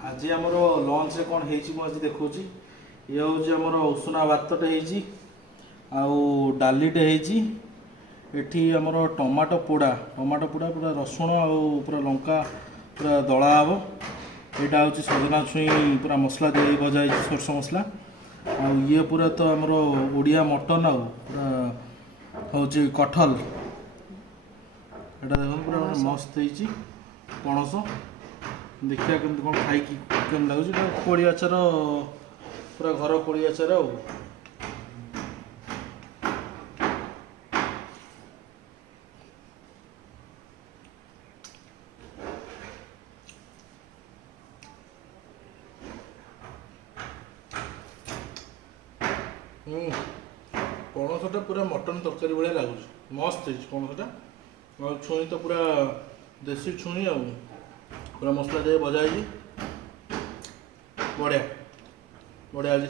आज आमर लंच रे कौन आज देखा ये हूँ आमर उषुना भातटे आउ डालीटे एठी आमर टमाटो पोड़ा पूरा रसुण आउ पूरा लंका पूरा दला हम यहाँ हूँ सजना छुई पूरा मसला दे भजा सोरस मसला आ ये पूरा तो आमर ओडिया मटन आउ पूरा हूँ कटहल यहाँ देख पूरा मस्त पणस देखिए केमती कौन खाई केम लगुच कोड़ी आचार पूरा घर कोड़ी आचार आ पणसटा पूरा मटन तरकारी भाया लगुच मस्त पणसटा छुई तो पूरा देसी छुई आ पूरा मसला दे भजा बढ़िया बढ़िया आज